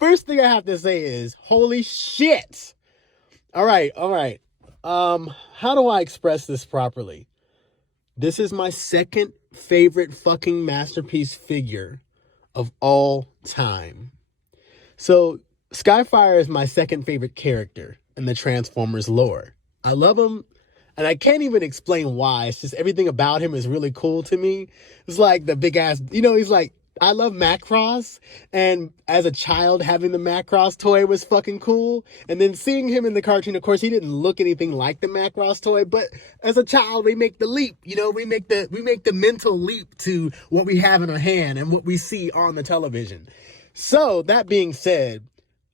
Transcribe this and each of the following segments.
First thing I have to say is, holy shit. All right. How do I express this properly? This is my second favorite fucking masterpiece figure of all time. So, Skyfire is my second favorite character in the Transformers lore. I love him, and I can't even explain why. It's just everything about him is really cool to me. It's like the big ass, he's like, I love Macross, and as a child, having the Macross toy was fucking cool. And then seeing him in the cartoon, of course, he didn't look anything like the Macross toy, but as a child, we make the leap. We make the mental leap to what we have in our hand and what we see on the television. So that being said,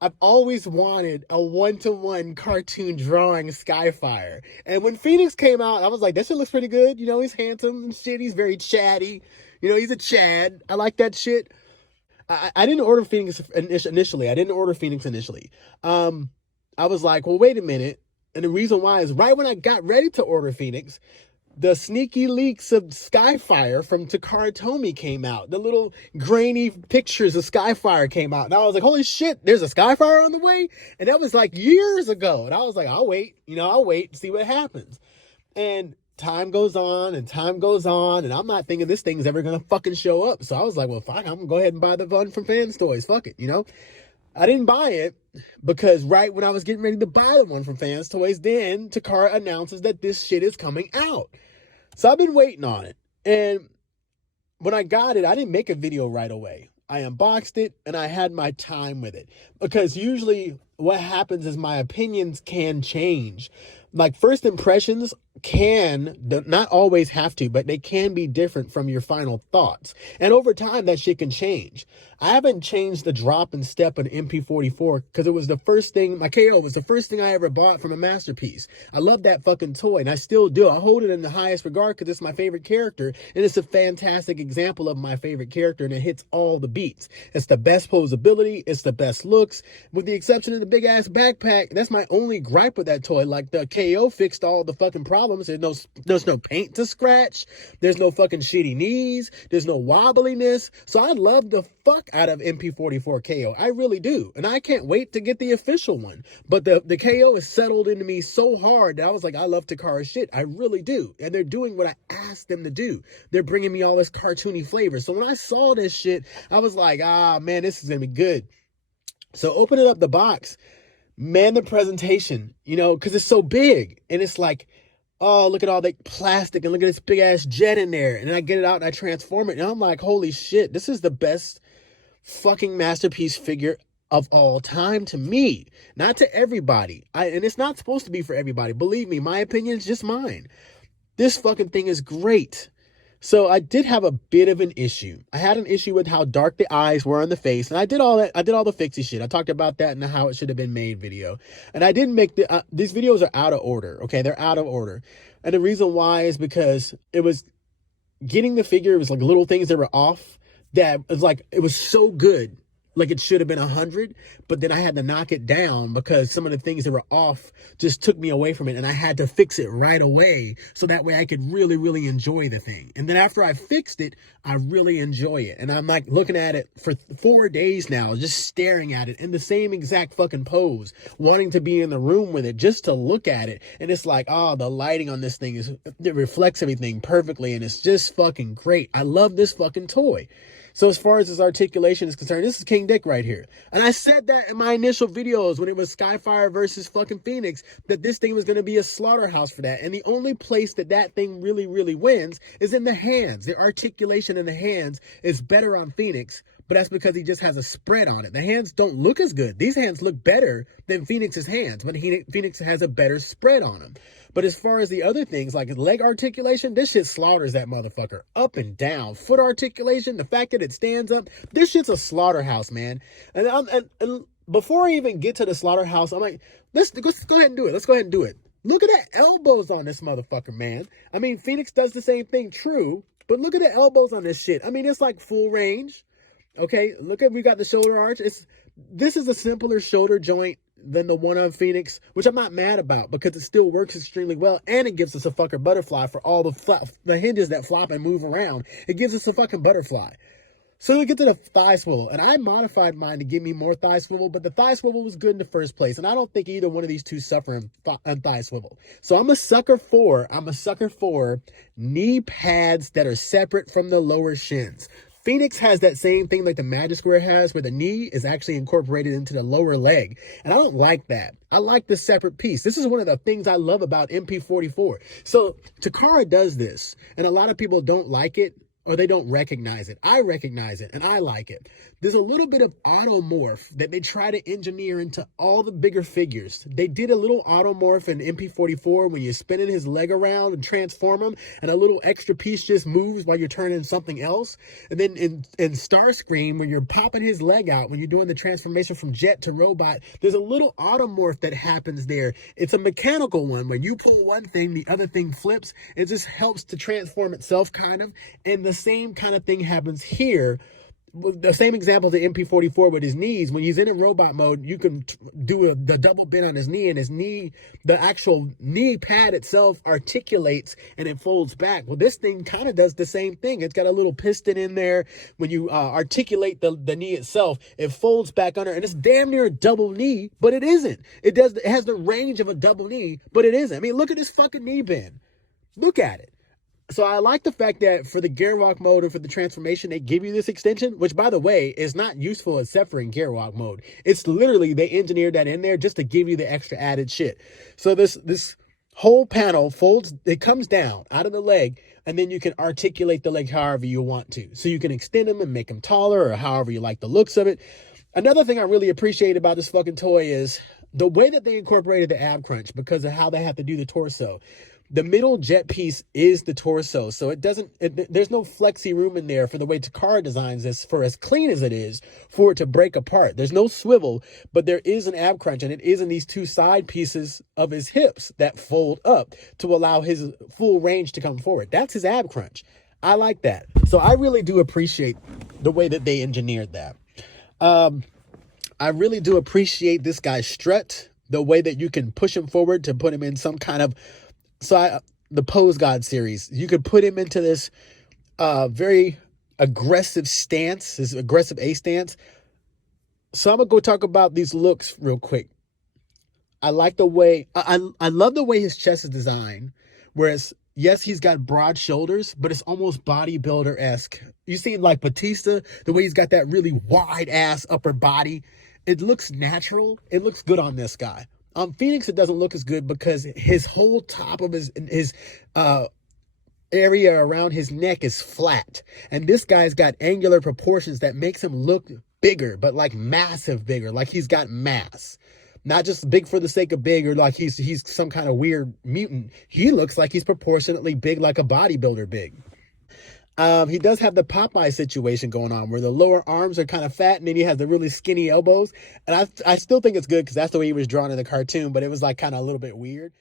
I've always wanted a one-to-one cartoon drawing Skyfire. And when Phoenix came out, I was like, that shit looks pretty good. He's handsome and shit. He's very chatty. He's a Chad. I like that shit. I didn't order Phoenix initially. I was like, well, wait a minute. And the reason why is right when I got ready to order Phoenix, the sneaky leaks of Skyfire from Takara Tomy came out. The little grainy pictures of Skyfire came out. And I was like, holy shit, there's a Skyfire on the way? And that was like years ago. And I was like, I'll wait and see what happens. And time goes on, and I'm not thinking this thing's ever going to fucking show up. So I was like, well, fuck, I'm going to go ahead and buy the one from Fans Toys. Fuck it, I didn't buy it because right when I was getting ready to buy the one from Fans Toys, then Takara announces that this shit is coming out. So I've been waiting on it. And when I got it, I didn't make a video right away. I unboxed it and I had my time with it. Because usually what happens is my opinions can change. Like first impressions can, not always have to, but they can be different from your final thoughts. And over time, that shit can change. I haven't changed the drop and step of MP44 because it was the first thing, my KO was the first thing I ever bought from a masterpiece. I love that fucking toy and I still do. I hold it in the highest regard because it's my favorite character and it's a fantastic example of my favorite character and it hits all the beats. It's the best posability. It's the best looks with the exception of the big ass backpack. That's my only gripe with that toy. Like the KO fixed all the fucking problems. There's no paint to scratch. There's no fucking shitty knees. There's no wobbliness. So I love the fuck out of MP44 KO. I really do. And I can't wait to get the official one. But the KO is settled into me so hard that I was like, I love Takara's shit. I really do. And they're doing what I asked them to do. They're bringing me all this cartoony flavor. So when I saw this shit, I was like, man, this is going to be good. So opening up the box, man, the presentation, because it's so big. And it's like, oh, look at all that plastic and look at this big ass jet in there. And I get it out and I transform it. And I'm like, holy shit, this is the best fucking masterpiece figure of all time to me. Not to everybody. And it's not supposed to be for everybody. Believe me, my opinion is just mine. This fucking thing is great. So I did have a bit of an issue. I had an issue with how dark the eyes were on the face. And I did all that. I did all the fixie shit. I talked about that in the how it should have been made video. And I didn't make these videos are out of order. Okay. They're out of order. And the reason why is because it was getting the figure. It was like little things that were off that was like, it was so good. Like it should have been 100, but then I had to knock it down because some of the things that were off just took me away from it and I had to fix it right away so that way I could really, really enjoy the thing. And then after I fixed it, I really enjoy it. And I'm like looking at it for 4 days now, just staring at it in the same exact fucking pose, wanting to be in the room with it just to look at it. And it's like, oh, the lighting on this thing it reflects everything perfectly and it's just fucking great. I love this fucking toy. So as far as his articulation is concerned, this is King Dick right here. And I said that in my initial videos when it was Skyfire versus fucking Phoenix, that this thing was going to be a slaughterhouse for that. And the only place that thing really, really wins is in the hands. The articulation in the hands is better on Phoenix, but that's because he just has a spread on it. The hands don't look as good. These hands look better than Phoenix's hands, but Phoenix has a better spread on them. But as far as the other things, like leg articulation, this shit slaughters that motherfucker up and down. Foot articulation, the fact that it stands up, this shit's a slaughterhouse, man. And before I even get to the slaughterhouse, I'm like, let's go ahead and do it. Let's go ahead and do it. Look at the elbows on this motherfucker, man. I mean, Phoenix does the same thing, true, but look at the elbows on this shit. I mean, it's like full range. Okay, we got the shoulder arch. This is a simpler shoulder joint than the one on Phoenix, which I'm not mad about because it still works extremely well. And it gives us a fucking butterfly for all the hinges that flop and move around. It gives us a fucking butterfly. So we get to the thigh swivel, and I modified mine to give me more thigh swivel, but the thigh swivel was good in the first place, and I don't think either one of these two suffer on thigh swivel. So I'm a sucker for knee pads that are separate from the lower shins. Phoenix has that same thing like the Magic Square has, where the knee is actually incorporated into the lower leg. And I don't like that. I like the separate piece. This is one of the things I love about MP44. So Takara does this, and a lot of people don't like it, or they don't recognize it. I recognize it, and I like it. There's a little bit of automorph that they try to engineer into all the bigger figures. They did a little automorph in MP44 when you're spinning his leg around and transform him, and a little extra piece just moves while you're turning something else. And then in Starscream, when you're popping his leg out, when you're doing the transformation from jet to robot, there's a little automorph that happens there. It's a mechanical one. When you pull one thing, the other thing flips. It just helps to transform itself, kind of. And the same kind of thing happens here. The same example to MP44 with his knees. When he's in a robot mode, you can do the double bend on his knee, and his knee, the actual knee pad itself articulates and it folds back. Well, this thing kind of does the same thing. It's got a little piston in there. When you articulate the knee itself, it folds back under, and it's damn near a double knee, but it isn't. It has the range of a double knee, but it isn't. I mean, look at this fucking knee bend. Look at it. So I like the fact that for the gearwalk mode and for the transformation, they give you this extension, which, by the way, is not useful except for in gearwalk mode. It's literally, they engineered that in there just to give you the extra added shit. So this whole panel folds, it comes down out of the leg, and then you can articulate the leg however you want to. So you can extend them and make them taller, or however you like the looks of it. Another thing I really appreciate about this fucking toy is the way that they incorporated the ab crunch, because of how they have to do the torso. The middle jet piece is the torso, so there's no flexi room in there for the way Takara designs this, for as clean as it is, for it to break apart. There's no swivel, but there is an ab crunch, and it is in these two side pieces of his hips that fold up to allow his full range to come forward. That's his ab crunch. I like that. So I really do appreciate the way that they engineered that. I really do appreciate this guy's strut, the way that you can push him forward to put him in some kind of, the Pose God series, you could put him into this very aggressive stance, this aggressive A stance. So I'm gonna go talk about these looks real quick. I like the way, I love the way his chest is designed, whereas, yes, he's got broad shoulders, but it's almost bodybuilder-esque. You see, like Batista, the way he's got that really wide-ass upper body. It looks natural. It looks good on this guy. Phoenix, it doesn't look as good because his whole top of his area around his neck is flat. And this guy's got angular proportions that makes him look bigger, but like massive bigger, like he's got mass. Not just big for the sake of big, or like he's some kind of weird mutant. He looks like he's proportionately big, like a bodybuilder big. He does have the Popeye situation going on, where the lower arms are kind of fat, and then he has the really skinny elbows. And I still think it's good because that's the way he was drawn in the cartoon, but it was like kind of a little bit weird.